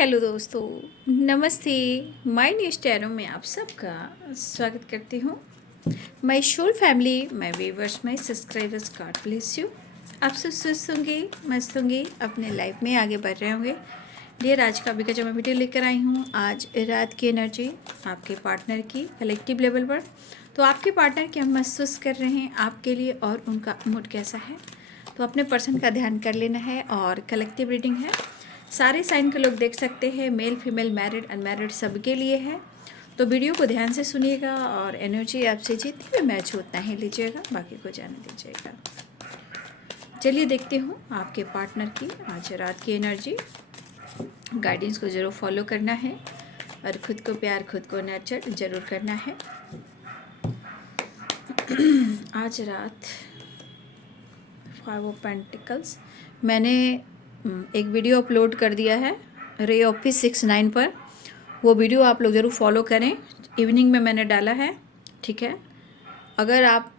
Hello दोस्तों, नमस्ते। My news tarot में आप सबका स्वागत करती हूँ। My soul family, my viewers, my subscribers, God bless you. आप सब स्वस्थ होंगे, मस्त होंगे, अपने लाइफ में आगे बढ़ रहे होंगे। डियर, आज का अभी का जो मैं वीडियो लेकर आई हूँ, आज रात की एनर्जी आपके पार्टनर की कलेक्टिव लेवल पर। तो आपके पार्टनर क्या महसूस कर रहे हैं आपके लिए और उनका मूड कैसा है, तो अपने पर्सन का ध्यान कर लेना है। और कलेक्टिव रीडिंग है, सारे साइन के लोग देख सकते हैं, मेल फीमेल मैरिड अनमैरिड सबके लिए है। तो वीडियो को ध्यान से सुनिएगा और एनर्जी आपसे जितनी भी मैच हो उतना ही लीजिएगा, बाकी को जाने दीजिएगा। चलिए देखते हूँ आपके पार्टनर की आज रात की एनर्जी। गाइडेंस को ज़रूर फॉलो करना है और खुद को प्यार, खुद को नर्चर ज़रूर करना है। आज रात 5 ऑफ पेंटिकल्स मैंने एक वीडियो अपलोड कर दिया है रे ऑफिस 69 पर। वो वीडियो आप लोग ज़रूर फॉलो करें, इवनिंग में मैंने डाला है, ठीक है। अगर आप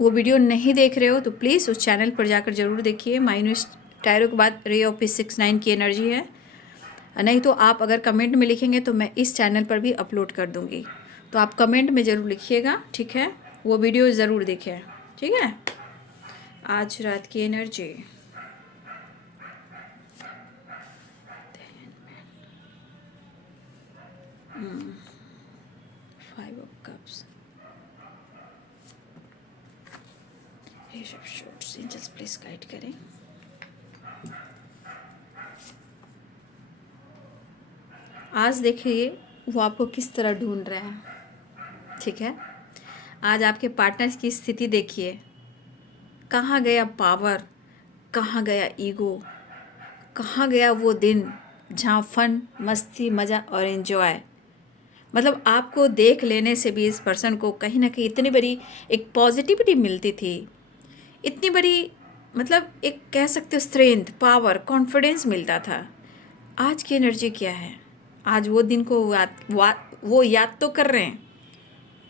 वो वीडियो नहीं देख रहे हो तो प्लीज़ उस चैनल पर जाकर ज़रूर देखिए। माय न्यूज़ टैरो के बाद रे ऑफिस 69 की एनर्जी है। नहीं तो आप अगर कमेंट में लिखेंगे तो मैं इस चैनल पर भी अपलोड कर दूँगी, तो आप कमेंट में ज़रूर लिखिएगा, ठीक है। वो वीडियो ज़रूर देखें, ठीक है। आज रात की energy, five of cups, ace of swords, angels please guide करें। आज देखिए वो आपको किस तरह ढूंढ रहा है, ठीक है। आज आपके पार्टनर की स्थिति देखिए, कहाँ गया पावर, कहाँ गया ईगो, कहाँ गया वो दिन जहाँ फन, मस्ती, मज़ा और एंजॉय। मतलब आपको देख लेने से भी इस पर्सन को कहीं ना कहीं इतनी बड़ी एक पॉजिटिविटी मिलती थी, इतनी बड़ी, मतलब एक कह सकते हो स्ट्रेंथ, पावर, कॉन्फिडेंस मिलता था। आज की एनर्जी क्या है? आज वो दिन को वो याद तो कर रहे हैं,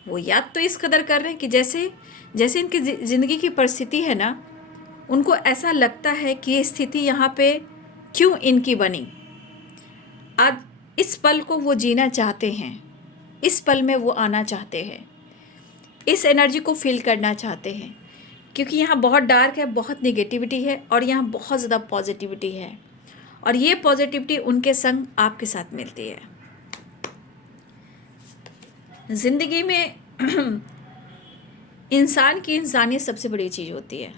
वो याद तो इस कदर कर रहे हैं कि जैसे जैसे इनकी ज़िंदगी की परिस्थिति है ना, उनको ऐसा लगता है कि ये स्थिति यहाँ पे क्यों इनकी बनी। आज इस पल को वो जीना चाहते हैं, इस पल में वो आना चाहते हैं, इस एनर्जी को फील करना चाहते हैं, क्योंकि यहाँ बहुत डार्क है, बहुत नेगेटिविटी है और यहाँ बहुत ज़्यादा पॉजिटिविटी है। और ये पॉजिटिविटी उनके संग आपके साथ मिलती है। ज़िंदगी में इंसान की इंसानियत सबसे बड़ी चीज़ होती है।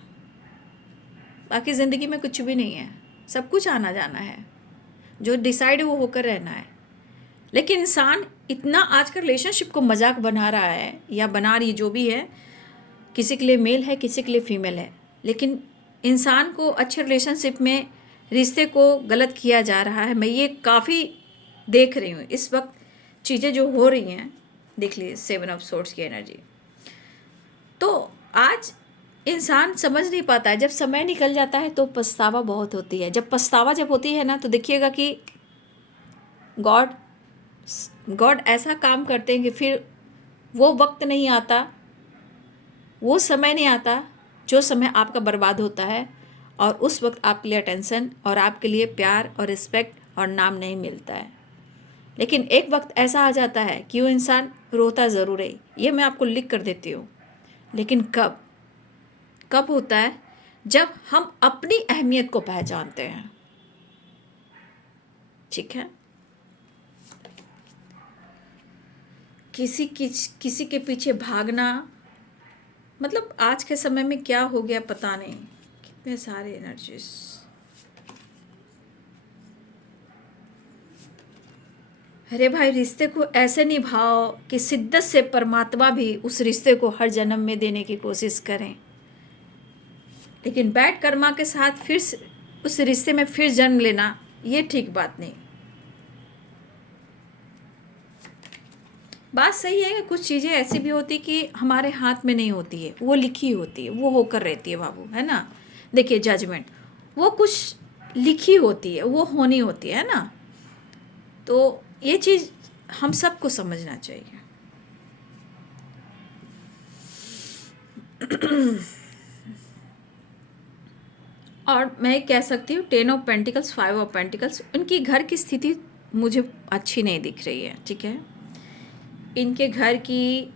बाकी ज़िंदगी में कुछ भी नहीं है, सब कुछ आना जाना है, जो डिसाइड वो होकर रहना है। लेकिन इंसान इतना आजकल रिलेशनशिप को मजाक बना रहा है या बना रही, जो भी है, किसी के लिए मेल है, किसी के लिए फीमेल है, लेकिन इंसान को अच्छे रिलेशनशिप में रिश्ते को गलत किया जा रहा है। मैं ये काफ़ी देख रही हूँ इस वक्त, चीज़ें जो हो रही हैं। देख लीजिए 7 ऑफ सोर्ड्स की एनर्जी। तो आज इंसान समझ नहीं पाता है, जब समय निकल जाता है तो पछतावा बहुत होती है। जब होती है ना, तो देखिएगा कि गॉड गॉड ऐसा काम करते हैं कि फिर वो वक्त नहीं आता, वो समय नहीं आता जो समय आपका बर्बाद होता है, और उस वक्त आपके लिए अटेंशन और आपके लिए प्यार और रिस्पेक्ट और नाम नहीं मिलता है। लेकिन एक वक्त ऐसा आ जाता है कि वो इंसान रोता ज़रूर है, ये मैं आपको लिख कर देती हूँ। लेकिन कब कब होता है? जब हम अपनी अहमियत को पहचानते हैं, ठीक है। किसी के पीछे भागना, मतलब आज के समय में क्या हो गया पता नहीं, कितने सारे एनर्जीज। अरे भाई, रिश्ते को ऐसे निभाओ कि शिद्दत से परमात्मा भी उस रिश्ते को हर जन्म में देने की कोशिश करें। लेकिन बैड कर्मा के साथ फिर उस रिश्ते में फिर जन्म लेना, ये ठीक बात नहीं। बात सही है कि कुछ चीज़ें ऐसी भी होती कि हमारे हाथ में नहीं होती है, वो लिखी होती है, वो होकर रहती है बाबू, है ना। देखिए जजमेंट, वो कुछ लिखी होती है, वो होनी होती है ना। तो ये चीज़ हम सबको समझना चाहिए। और मैं कह सकती हूँ 10 ऑफ पेंटिकल्स, 5 ऑफ पेंटिकल्स, उनकी घर की स्थिति मुझे अच्छी नहीं दिख रही है, ठीक है। इनके घर की,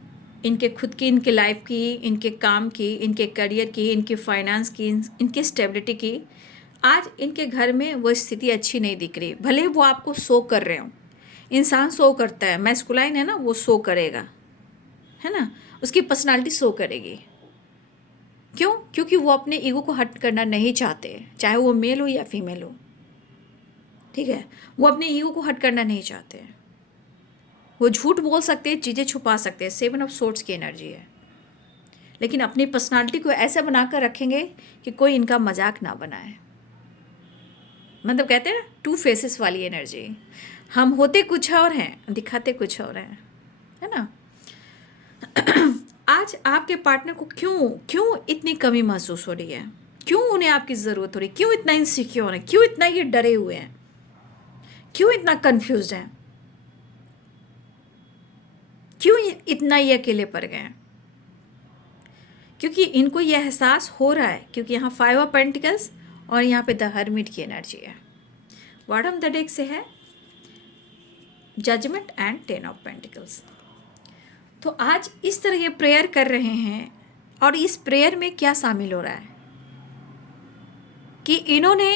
इनके खुद की, इनके लाइफ की, इनके काम की, इनके करियर की, इनके फाइनेंस की, इनकी स्टेबिलिटी की, आज इनके घर में वो स्थिति अच्छी नहीं दिख रही। भले वो आपको शो कर रहे हो, इंसान शो करता है, मैस्कुलाइन है ना, वो शो करेगा, है ना, उसकी पर्सनालिटी शो करेगी। क्यों? क्योंकि वो अपने ईगो को हर्ट करना नहीं चाहते, चाहे वो मेल हो या फीमेल हो, ठीक है। वो अपने ईगो को हर्ट करना नहीं चाहते। वो झूठ बोल सकते हैं, चीज़ें छुपा सकते हैं, 7 ऑफ सोर्ड्स की एनर्जी है, लेकिन अपनी पर्सनालिटी को ऐसा बनाकर रखेंगे कि कोई इनका मजाक ना बनाए। मतलब कहते हैं ना, 2 फेसेस वाली एनर्जी। हम होते कुछ और हैं, दिखाते कुछ और हैं, है ना। आज आपके पार्टनर को क्यों इतनी कमी महसूस हो रही है? क्यों उन्हें आपकी ज़रूरत हो रही है? क्यों इतना इनसिक्योर है? क्यों इतना ये डरे हुए हैं? क्यों इतना कंफ्यूज हैं? क्यों इतना ये अकेले पड़ गए हैं? क्योंकि इनको ये एहसास हो रहा है, क्योंकि यहाँ 5 ऑफ पेंटिकल्स और यहाँ पे द हर्मिट की एनर्जी है। बॉटम द डेक से है जजमेंट एंड 10 ऑफ पेंटिकल्स। तो आज इस तरह ये प्रेयर कर रहे हैं, और इस प्रेयर में क्या शामिल हो रहा है कि इन्होंने,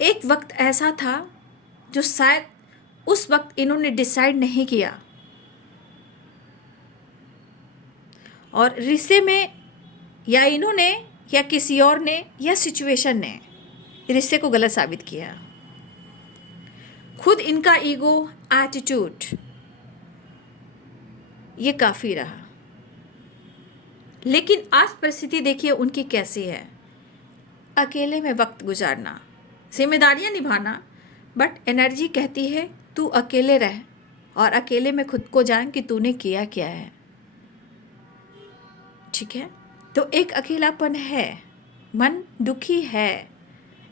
एक वक्त ऐसा था जो शायद उस वक्त इन्होंने डिसाइड नहीं किया, और रिश्ते में या इन्होंने या किसी और ने या सिचुएशन ने रिश्ते को गलत साबित किया। खुद इनका ईगो, एटीट्यूड, ये काफ़ी रहा। लेकिन आज परिस्थिति देखिए उनकी कैसी है। अकेले में वक्त गुजारना, जिम्मेदारियां निभाना, बट एनर्जी कहती है तू अकेले रह और अकेले में खुद को जान कि तूने किया क्या है, ठीक है। तो एक अकेलापन है, मन दुखी है।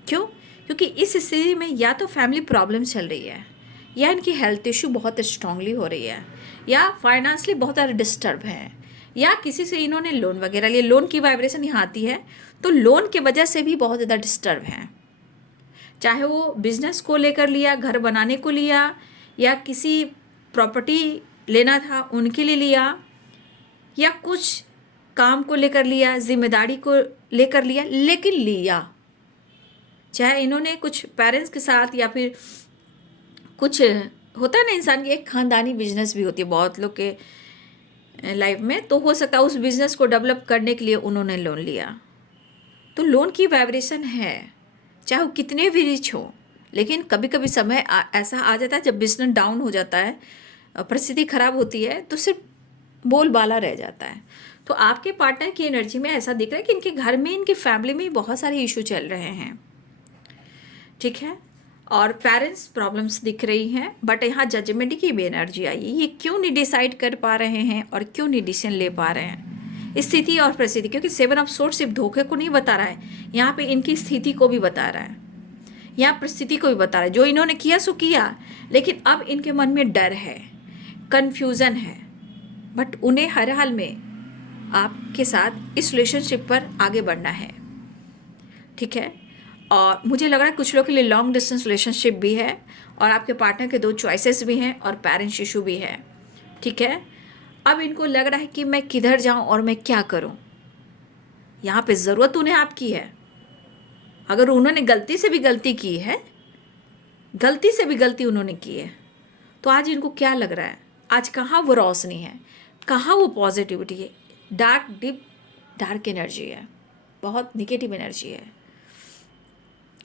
क्यों? क्योंकि इस स्थिति में या तो फैमिली प्रॉब्लम चल रही है, या इनकी हेल्थ इशू बहुत स्ट्रांगली हो रही है, या फाइनेंशियली बहुत ज़्यादा डिस्टर्ब है, या किसी से इन्होंने लोन वगैरह लिया, लोन की वाइब्रेशन यहाँ आती है, तो लोन की वजह से भी बहुत ज़्यादा डिस्टर्ब है। चाहे वो बिजनेस को लेकर लिया, घर बनाने को लिया, या किसी प्रॉपर्टी लेना था उनके लिए लिया, या कुछ काम को लेकर लिया, जिम्मेदारी को लेकर लिया, लेकिन लिया, चाहे इन्होंने कुछ पेरेंट्स के साथ, या फिर कुछ होता है ना इंसान की एक खानदानी बिजनेस भी होती है बहुत लोग के लाइफ में, तो हो सकता है उस बिज़नेस को डेवलप करने के लिए उन्होंने लोन लिया। तो लोन की वाइब्रेशन है, चाहे वो कितने भी रिच हो, लेकिन कभी कभी समय ऐसा आ जाता है जब बिजनेस डाउन हो जाता है, परिस्थिति खराब होती है, तो सिर्फ बोलबाला रह जाता है। तो आपके पार्टनर की एनर्जी में ऐसा दिख रहा है कि इनके घर में, इनके फैमिली में बहुत सारे इशू चल रहे हैं, ठीक है, और पेरेंट्स प्रॉब्लम्स दिख रही हैं, बट यहाँ जजमेंट की भी एनर्जी आई है। ये क्यों नहीं डिसाइड कर पा रहे हैं और क्यों नहीं डिसीजन ले पा रहे हैं? स्थिति और परिस्थिति, क्योंकि 7 ऑफ सोर्ड सिर्फ धोखे को नहीं बता रहा है, यहाँ पे इनकी स्थिति को भी बता रहा है, यहाँ परिस्थिति को भी बता रहा है। जो इन्होंने किया सो किया, लेकिन अब इनके मन में डर है, कन्फ्यूज़न है, बट उन्हें हर हाल में आपके साथ इस रिलेशनशिप पर आगे बढ़ना है, ठीक है। और मुझे लग रहा है कुछ लोग के लिए लॉन्ग डिस्टेंस रिलेशनशिप भी है, और आपके पार्टनर के 2 चॉइसेस भी हैं, और पेरेंट्स इशू भी है, ठीक है। अब इनको लग रहा है कि मैं किधर जाऊं और मैं क्या करूं। यहाँ पे ज़रूरत उन्हें आपकी है। अगर उन्होंने गलती से भी गलती की है, गलती से भी गलती उन्होंने की है, तो आज इनको क्या लग रहा है, आज कहाँ वो रोशनी है, कहाँ वो पॉजिटिविटी है? डार्क, डीप डार्क एनर्जी है, बहुत निगेटिव एनर्जी है।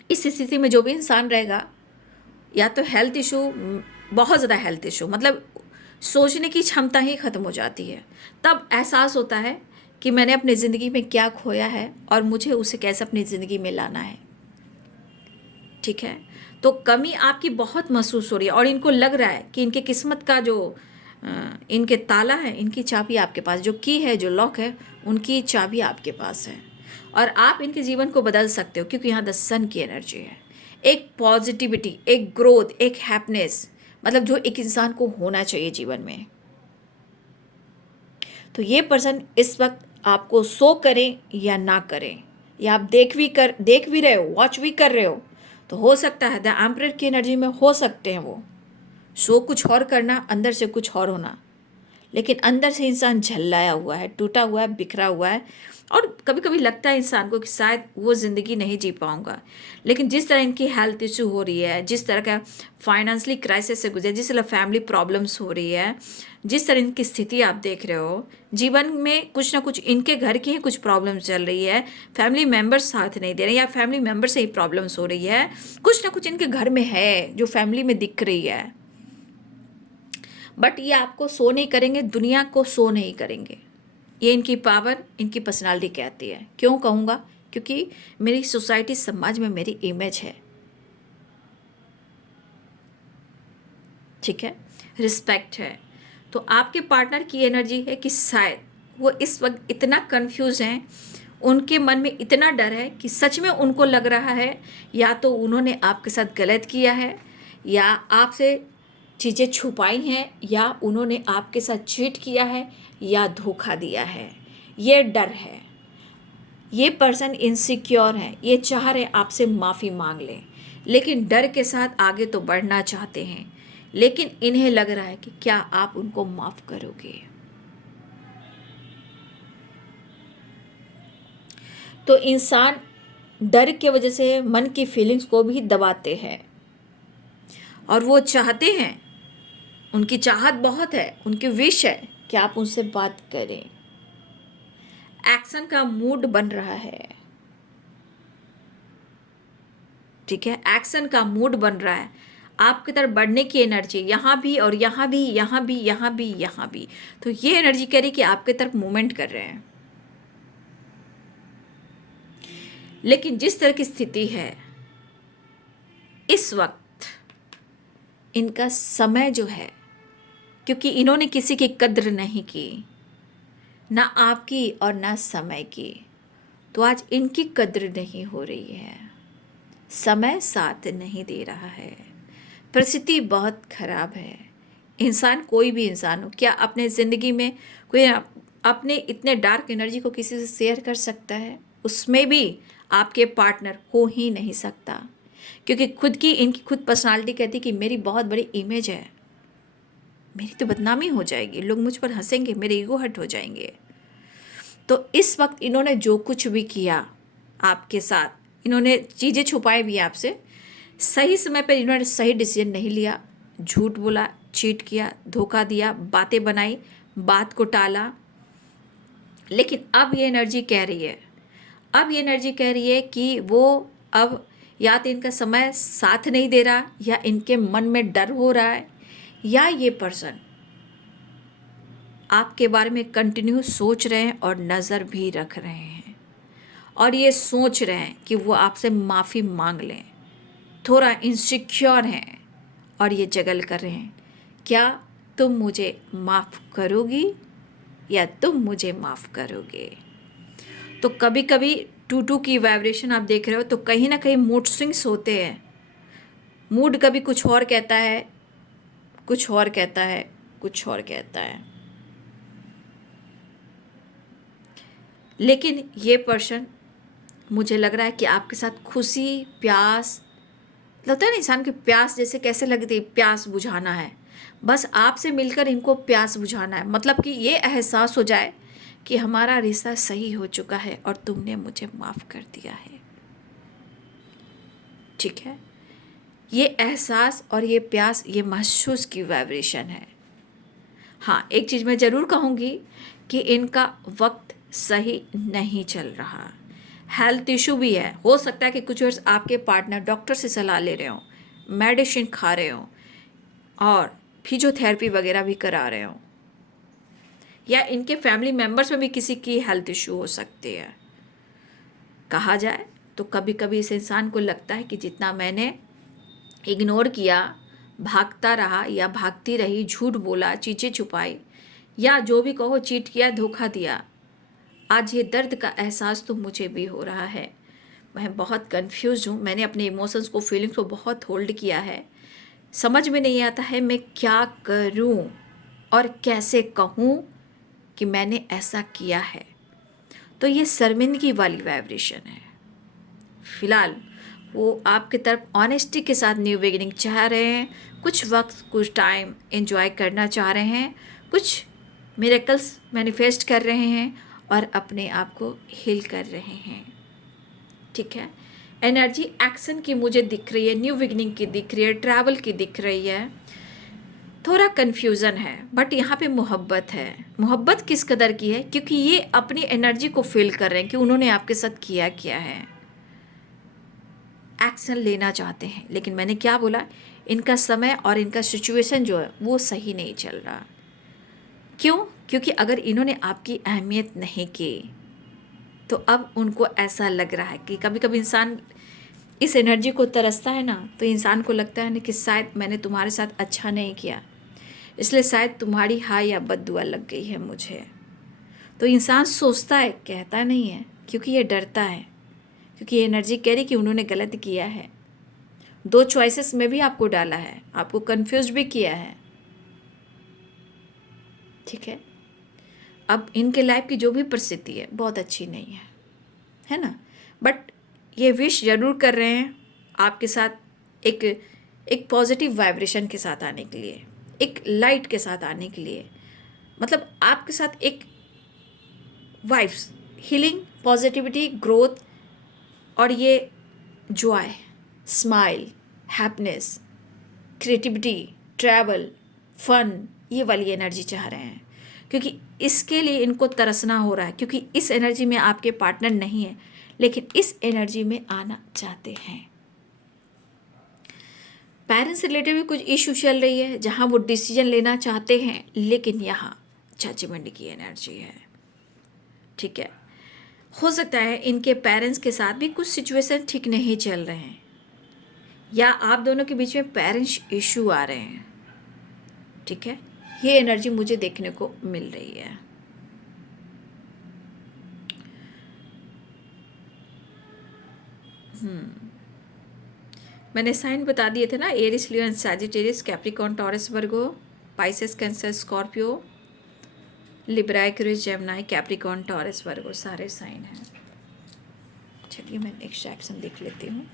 इस स्थिति में जो भी इंसान रहेगा, या तो हेल्थ इशू, बहुत ज़्यादा हेल्थ इशू, मतलब सोचने की क्षमता ही ख़त्म हो जाती है। तब एहसास होता है कि मैंने अपनी ज़िंदगी में क्या खोया है और मुझे उसे कैसे अपनी ज़िंदगी में लाना है, ठीक है। तो कमी आपकी बहुत महसूस हो रही है, और इनको लग रहा है कि इनके किस्मत का जो इनके ताला है, इनकी चाबी आपके पास, जो की है, जो लॉक है, उनकी चाबी आपके पास है, और आप इनके जीवन को बदल सकते हो, क्योंकि यहाँ द सन की एनर्जी है। एक पॉजिटिविटी, एक ग्रोथ, एक हैप्पीनेस, मतलब जो एक इंसान को होना चाहिए जीवन में। तो ये पर्सन इस वक्त आपको शो करें या ना करें, या आप देख भी रहे हो, वॉच भी कर रहे हो, तो हो सकता है द एम्परर की एनर्जी में हो सकते हैं वो शो कुछ और करना, अंदर से कुछ और होना, लेकिन अंदर से इंसान झल्लाया हुआ है, टूटा हुआ है, बिखरा हुआ है। और कभी कभी लगता है इंसान को कि शायद वो ज़िंदगी नहीं जी पाऊंगा। लेकिन जिस तरह इनकी हेल्थ इशू हो रही है, जिस तरह का फाइनेंशियली क्राइसिस से गुजरे, जिस तरह फैमिली प्रॉब्लम्स हो रही है, जिस तरह इनकी स्थिति आप देख रहे हो, जीवन में कुछ ना कुछ इनके घर की ही कुछ प्रॉब्लम्स चल रही है, फैमिली मेम्बर्स साथ नहीं दे रहे, या फैमिली मेम्बर से ही प्रॉब्लम्स हो रही है, कुछ ना कुछ इनके घर में है जो फैमिली में दिख रही है। बट ये आपको शो नहीं करेंगे, दुनिया को शो नहीं करेंगे। ये इनकी पावर, इनकी पर्सनालिटी कहती है। क्यों कहूँगा? क्योंकि मेरी सोसाइटी, समाज में मेरी इमेज है, ठीक है, रिस्पेक्ट है। तो आपके पार्टनर की एनर्जी है कि शायद वो इस वक्त इतना कंफ्यूज हैं, उनके मन में इतना डर है कि सच में उनको लग रहा है या तो उन्होंने आपके साथ गलत किया है, या आपसे चीज़ें छुपाई हैं, या उन्होंने आपके साथ चीट किया है, या धोखा दिया है। ये डर है। ये पर्सन इनसिक्योर है, ये चाह रहे आपसे माफ़ी मांग लें, लेकिन डर के साथ आगे तो बढ़ना चाहते हैं, लेकिन इन्हें लग रहा है कि क्या आप उनको माफ़ करोगे। तो इंसान डर के वजह से मन की फीलिंग्स को भी दबाते हैं, और वो चाहते हैं, उनकी चाहत बहुत है, उनकी विश है कि आप उनसे बात करें। एक्शन का मूड बन रहा है, ठीक है, एक्शन का मूड बन रहा है, आपकी तरफ बढ़ने की एनर्जी यहाँ भी, और यहाँ भी, यहाँ भी, यहाँ भी, यहाँ भी। तो ये एनर्जी कह रही कि आपकी तरफ मूवमेंट कर रहे हैं। लेकिन जिस तरह की स्थिति है इस वक्त, इनका समय जो है, क्योंकि इन्होंने किसी की कद्र नहीं की, ना आपकी और ना समय की, तो आज इनकी कद्र नहीं हो रही है। समय साथ नहीं दे रहा है, परिस्थिति बहुत खराब है। इंसान, कोई भी इंसान हो, क्या अपने ज़िंदगी में कोई अपने इतने डार्क एनर्जी को किसी से शेयर कर सकता है? उसमें भी आपके पार्टनर हो ही नहीं सकता, क्योंकि इनकी खुद पर्सनालिटी कहती है कि मेरी बहुत बड़ी इमेज है, मेरी तो बदनामी हो जाएगी, लोग मुझ पर हंसेंगे, मेरे ईगो हर्ट हो जाएंगे। तो इस वक्त इन्होंने जो कुछ भी किया आपके साथ, इन्होंने चीज़ें छुपाई भी आपसे, सही समय पर इन्होंने सही डिसीजन नहीं लिया, झूठ बोला, चीट किया, धोखा दिया, बातें बनाई, बात को टाला। लेकिन अब ये एनर्जी कह रही है, अब ये एनर्जी कह रही है कि वो अब या तो इनका समय साथ नहीं दे रहा, या इनके मन में डर हो रहा है, या ये पर्सन आपके बारे में कंटिन्यू सोच रहे हैं और नज़र भी रख रहे हैं, और ये सोच रहे हैं कि वो आपसे माफ़ी मांग लें, थोड़ा इनसिक्योर हैं, और ये जगल कर रहे हैं, क्या तुम मुझे माफ़ करोगी या तुम मुझे माफ़ करोगे। तो कभी कभी 2-2 की वाइब्रेशन आप देख रहे हो, तो कहीं ना कहीं मूड स्विंग्स होते हैं। मूड कभी कुछ और कहता है, कुछ और कहता है, कुछ और कहता है। लेकिन ये पर्सन, मुझे लग रहा है कि आपके साथ खुशी, प्यास, लगता है ना इंसान की प्यास जैसे कैसे लगती है, प्यास बुझाना है, बस आपसे मिलकर इनको प्यास बुझाना है। मतलब कि ये एहसास हो जाए कि हमारा रिश्ता सही हो चुका है और तुमने मुझे माफ़ कर दिया है, ठीक है। ये एहसास और ये प्यास, ये महसूस की वाइब्रेशन है। हाँ, एक चीज़ मैं ज़रूर कहूँगी कि इनका वक्त सही नहीं चल रहा, हेल्थ इशू भी है। हो सकता है कि कुछ वर्ष आपके पार्टनर डॉक्टर से सलाह ले रहे हों, मेडिसिन खा रहे हों, और फिजियोथेरेपी वगैरह भी करा रहे हों, या इनके फैमिली मेम्बर्स में भी किसी की हेल्थ इशू हो सकती है। कहा जाए तो कभी कभी इस इंसान को लगता है कि जितना मैंने इग्नोर किया, भागता रहा या भागती रही, झूठ बोला, चीज़ें छुपाई, या जो भी कहो, चीट किया, धोखा दिया, आज ये दर्द का एहसास तो मुझे भी हो रहा है। मैं बहुत कंफ्यूज हूँ, मैंने अपने इमोशंस को, फीलिंग्स को बहुत होल्ड किया है, समझ में नहीं आता है मैं क्या करूँ और कैसे कहूँ कि मैंने ऐसा किया है। तो ये शर्मिंदगी वाली वाइब्रेशन है। फ़िलहाल वो आपकी तरफ ऑनेस्टी के साथ न्यू बिगिनिंग चाह रहे हैं, कुछ वक्त कुछ टाइम एंजॉय करना चाह रहे हैं, कुछ मिरेकल्स मैनिफेस्ट कर रहे हैं और अपने आप को हील कर रहे हैं। ठीक है, एनर्जी एक्शन की मुझे दिख रही है, न्यू बिगिनिंग की दिख रही है, ट्रैवल की दिख रही है। थोड़ा कन्फ्यूज़न है बट यहाँ पे मोहब्बत है। मोहब्बत किस कदर की है, क्योंकि ये अपनी एनर्जी को फील कर रहे हैं कि उन्होंने आपके साथ किया क्या है, एक्शन लेना चाहते हैं। लेकिन मैंने क्या बोला, इनका समय और इनका सिचुएशन जो है वो सही नहीं चल रहा। क्यों? क्योंकि अगर इन्होंने आपकी अहमियत नहीं की तो अब उनको ऐसा लग रहा है कि कभी कभी इंसान इस एनर्जी को तरसता है ना, तो इंसान को लगता है ना कि शायद मैंने तुम्हारे साथ अच्छा नहीं किया, इसलिए शायद तुम्हारी हाय या बद्दुआ लग गई है मुझे। तो इंसान सोचता है, कहता नहीं है, क्योंकि ये डरता है, क्योंकि ये एनर्जी कह रही कि उन्होंने गलत किया है। 2 चॉइसेस में भी आपको डाला है, आपको कंफ्यूज भी किया है। ठीक है, अब इनके लाइफ की जो भी परिस्थिति है बहुत अच्छी नहीं है ना, बट ये विश ज़रूर कर रहे हैं आपके साथ एक पॉजिटिव वाइब्रेशन के साथ आने के लिए, एक लाइट के साथ आने के लिए, मतलब आपके साथ एक वाइब्स, हीलिंग, पॉजिटिविटी, ग्रोथ और ये joy, smile, happiness, creativity, travel, fun, ये वाली एनर्जी चाह रहे हैं। क्योंकि इसके लिए इनको तरसना हो रहा है, क्योंकि इस एनर्जी में आपके पार्टनर नहीं है, लेकिन इस एनर्जी में आना चाहते हैं। पेरेंट्स रिलेटेड भी कुछ इशू चल रही है जहाँ वो डिसीजन लेना चाहते हैं, लेकिन यहाँ जजमेंट की एनर्जी है। ठीक है, हो सकता है इनके पेरेंट्स के साथ भी कुछ सिचुएशन ठीक नहीं चल रहे हैं, या आप दोनों के बीच में पेरेंट्स इशू आ रहे हैं। ठीक है, ये एनर्जी मुझे देखने को मिल रही है। मैंने साइन बता दिए थे ना, Aries, Leo, Sagittarius, Capricorn, Taurus, Virgo, Pisces, Cancer, Scorpio, Libra, Aquarius, Gemini, Capricorn, Taurus, Virgo, सारे साइन हैं। चलिए मैं नेक्स्ट एक्शन देख लेती हूँ।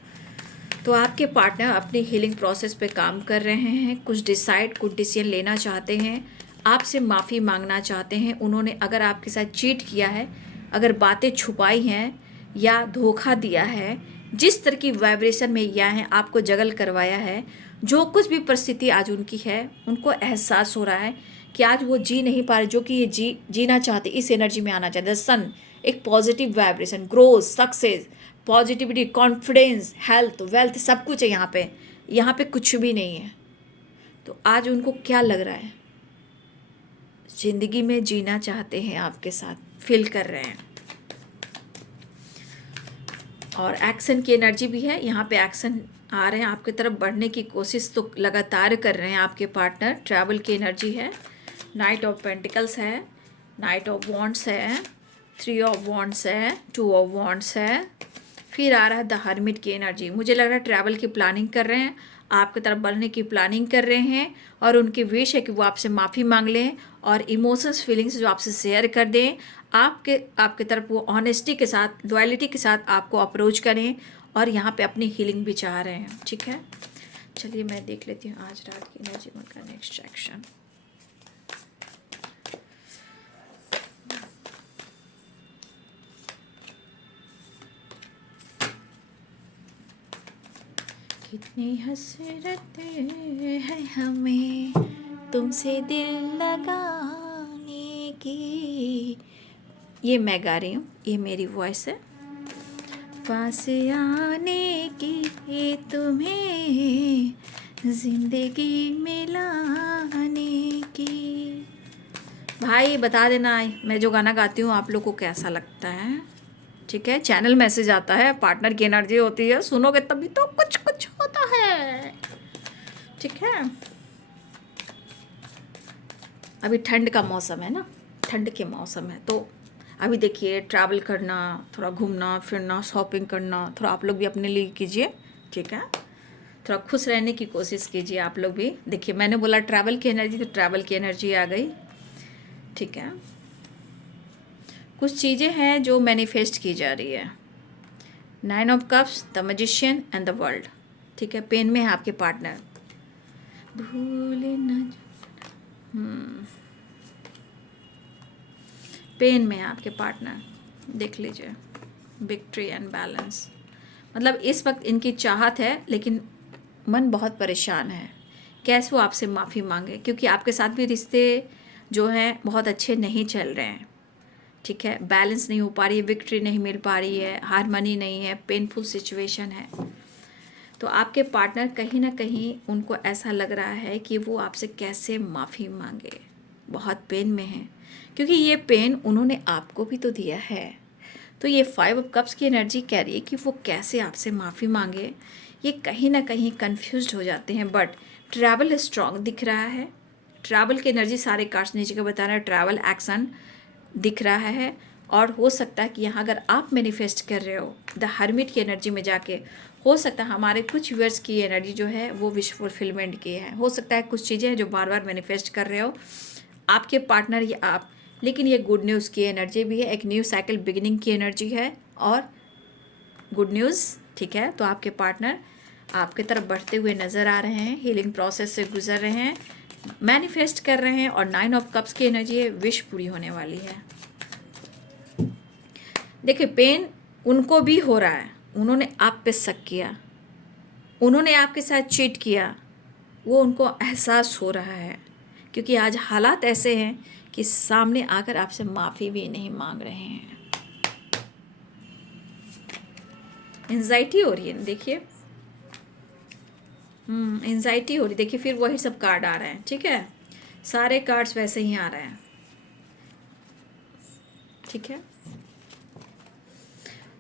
तो आपके पार्टनर अपनी हीलिंग प्रोसेस पे काम कर रहे हैं, कुछ डिसीजन लेना चाहते हैं, आपसे माफ़ी मांगना चाहते हैं। उन्होंने अगर आपके साथ चीट किया है, अगर बातें छुपाई हैं या धोखा दिया है, जिस तरह की वाइब्रेशन में या है, आपको जगल करवाया है, जो कुछ भी परिस्थिति आज उनकी है, उनको एहसास हो रहा है कि आज वो जी नहीं पा रहे जो कि ये जीना चाहते, इस एनर्जी में आना चाहते। द सन, एक positive vibration, growth, success, positivity, confidence, health, wealth, सब कुछ है यहाँ पे कुछ भी नहीं है। तो आज उनको क्या लग रहा है, ज़िंदगी में जीना चाहते हैं, आपके साथ फील कर रहे हैं। और एक्शन की एनर्जी भी है, यहाँ पे एक्शन आ रहे हैं, आपकी तरफ बढ़ने की कोशिश तो लगातार कर रहे हैं आपके पार्टनर। ट्रैवल की एनर्जी है, नाइट ऑफ पेंटिकल्स है, नाइट ऑफ वॉन्ड्स है, 3 ऑफ वॉन्ड्स है, 2 ऑफ वॉन्ड्स है, फिर आ रहा है द हर्मिट की एनर्जी। मुझे लग रहा है ट्रैवल की प्लानिंग कर रहे हैं, आपकी तरफ बढ़ने की प्लानिंग कर रहे हैं, और उनकी विश है कि वो आपसे माफ़ी मांग लें और इमोशंस, फीलिंग्स जो आपसे शेयर कर दें। आपके तरफ वो ऑनेस्टी के साथ, लॉयल्टी के साथ आपको अप्रोच करें, और यहाँ पे अपनी हीलिंग भी चाह रहे हैं। ठीक है, चलिए मैं देख लेती हूँ आज रात की एनर्जी का नेक्स्ट एक्शन। कितनी हसरतें हैं हमें तुमसे दिल लगाने की। ये मैं गा रही हूँ, ये मेरी वॉइस है। पास आने की तुम्हें जिंदगी में लाने की। भाई बता देना मैं जो गाना गाती हूँ आप लोग को कैसा लगता है। ठीक है, चैनल मैसेज आता है, पार्टनर की एनर्जी होती है, सुनोगे तभी तो कुछ कुछ होता है। ठीक है, अभी ठंड का मौसम है ना, ठंड के मौसम है, तो अभी देखिए ट्रैवल करना, थोड़ा घूमना फिरना, शॉपिंग करना, थोड़ा आप लोग भी अपने लिए कीजिए। ठीक है, थोड़ा खुश रहने की कोशिश कीजिए आप लोग भी। देखिए मैंने बोला ट्रैवल की एनर्जी, तो ट्रैवल की एनर्जी आ गई। ठीक है, कुछ चीज़ें हैं जो मैनिफेस्ट की जा रही है, nine of cups, the magician and the world. ठीक है, पेन में है आपके पार्टनर। भूले न, पेन में है आपके पार्टनर, देख लीजिए। विक्ट्री एंड बैलेंस, मतलब इस वक्त इनकी चाहत है लेकिन मन बहुत परेशान है। कैसे वो आपसे माफ़ी मांगे, क्योंकि आपके साथ भी रिश्ते जो हैं बहुत अच्छे नहीं चल रहे हैं। ठीक है, बैलेंस नहीं हो पा रही है, विक्ट्री नहीं मिल पा रही है, हारमनी नहीं है, पेनफुल सिचुएशन है। तो आपके पार्टनर कहीं ना कहीं उनको ऐसा लग रहा है कि वो आपसे कैसे माफ़ी मांगे, बहुत पेन में है, क्योंकि ये पेन उन्होंने आपको भी तो दिया है। तो ये 5 ऑफ कप्स की एनर्जी कह रही है कि वो कैसे आपसे माफ़ी मांगे, ये कहीं ना कहीं कंफ्यूज्ड हो जाते हैं। बट ट्रैवल स्ट्रॉन्ग दिख रहा है, ट्रैवल की एनर्जी सारे कार्ड्स नीचे का बता रहा है, ट्रैवल एक्शन दिख रहा है। और हो सकता है कि यहाँ अगर आप मैनिफेस्ट कर रहे हो द हर्मिट की एनर्जी में जाके, हो सकता है हमारे कुछ व्यूअर्स की एनर्जी जो है वो विश फुलफिलमेंट की है। हो सकता है कुछ चीज़ें हैं जो बार बार मैनिफेस्ट कर रहे हो आपके पार्टनर या आप, लेकिन ये गुड न्यूज़ की एनर्जी भी है, एक न्यू साइकिल बिगिनिंग की एनर्जी है और गुड न्यूज़। ठीक है, तो आपके पार्टनर आपके तरफ बढ़ते हुए नज़र आ रहे हैं, हीलिंग प्रोसेस से गुजर रहे हैं, मैनिफेस्ट कर रहे हैं। और 9 ऑफ कप्स की एनर्जी है, विश पूरी होने वाली है। देखिए, पेन उनको भी हो रहा है, उन्होंने आप पे शक किया, उन्होंने आपके साथ चीट किया, वो उनको एहसास हो रहा है, क्योंकि आज हालात ऐसे हैं कि सामने आकर आपसे माफ़ी भी नहीं मांग रहे हैं। एंजाइटी हो रही है, देखिए, एंजाइटी हो रही, देखिए फिर वही सब कार्ड आ रहे हैं। ठीक है, सारे कार्ड्स वैसे ही आ रहे हैं। ठीक है,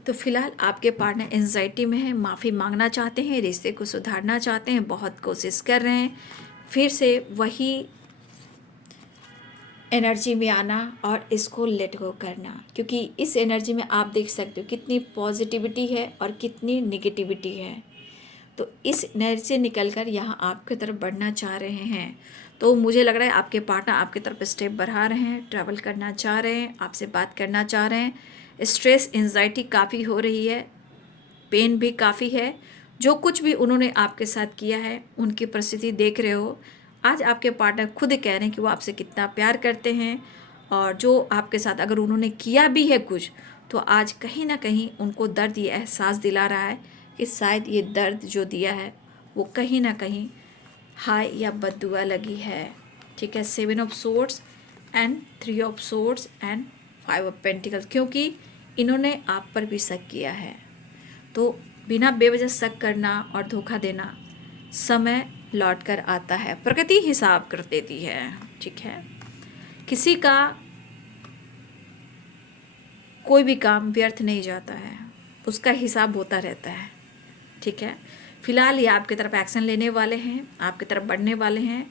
तो फिलहाल आपके पार्टनर एंजाइटी में है, माफ़ी मांगना चाहते हैं, रिश्ते को सुधारना चाहते हैं, बहुत कोशिश कर रहे हैं फिर से वही एनर्जी में आना और इसको लेट गो करना, क्योंकि इस एनर्जी में आप देख सकते हो कितनी पॉजिटिविटी है और कितनी निगेटिविटी है। तो इस एनर्जी से निकलकर यहाँ आपकी तरफ बढ़ना चाह रहे हैं। तो मुझे लग रहा है आपके पार्टनर आपकी तरफ स्टेप बढ़ा रहे हैं, ट्रैवल करना चाह रहे हैं, आपसे बात करना चाह रहे हैं। स्ट्रेस एंजाइटी काफ़ी हो रही है, पेन भी काफ़ी है। जो कुछ भी उन्होंने आपके साथ किया है उनकी परिस्थिति देख रहे हो। आज आपके पार्टनर खुद कह रहे हैं कि वो आपसे कितना प्यार करते हैं, और जो आपके साथ अगर उन्होंने किया भी है कुछ, तो आज कहीं ना कहीं उनको दर्द ये एहसास दिला रहा है कि शायद ये दर्द जो दिया है वो कहीं ना कहीं हाय या बद्दुआ लगी है। ठीक है, 7 of swords and 3 of swords and 5 of pentacles, क्योंकि इन्होंने आप पर भी शक किया है। तो बिना बेवजह शक करना और धोखा देना, समय लौट कर आता है, प्रकृति हिसाब कर देती है। ठीक है, किसी का कोई भी काम व्यर्थ नहीं जाता है, उसका हिसाब होता रहता है। ठीक है, फिलहाल ये आपकी तरफ एक्शन लेने वाले हैं, आपकी तरफ बढ़ने वाले हैं,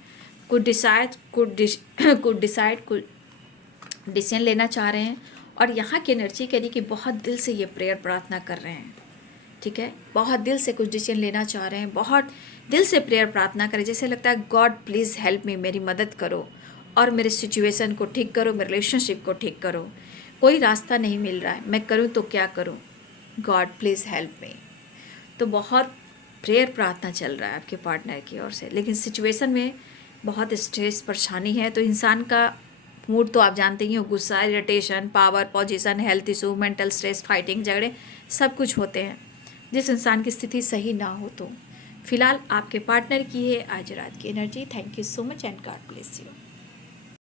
कुछ डिसाइड कुछ डिसीजन लेना चाह रहे हैं। और यहाँ की एनर्जी कह रही कि बहुत दिल से ये प्रेयर प्रार्थना कर रहे हैं। ठीक है, बहुत दिल से कुछ डिसीजन लेना चाह रहे हैं, बहुत दिल से प्रेयर प्रार्थना करें, जैसे लगता है गॉड प्लीज़ हेल्प मी, मेरी मदद करो और मेरे सिचुएशन को ठीक करो, मेरे रिलेशनशिप को ठीक करो, कोई रास्ता नहीं मिल रहा है, मैं करूँ तो क्या करूँ, गॉड प्लीज़ हेल्प मी। तो बहुत प्रेयर प्रार्थना चल रहा है आपके पार्टनर की ओर से, लेकिन सिचुएशन में बहुत स्ट्रेस परेशानी है। तो इंसान का मूड तो आप जानते ही हो, गुस्सा, irritation, power position, health issue, mental stress, fighting, झगड़े, सब कुछ होते हैं जिस इंसान की स्थिति सही ना हो। तो फिलहाल आपके पार्टनर की है आज रात की energy. Thank you so much and God bless you.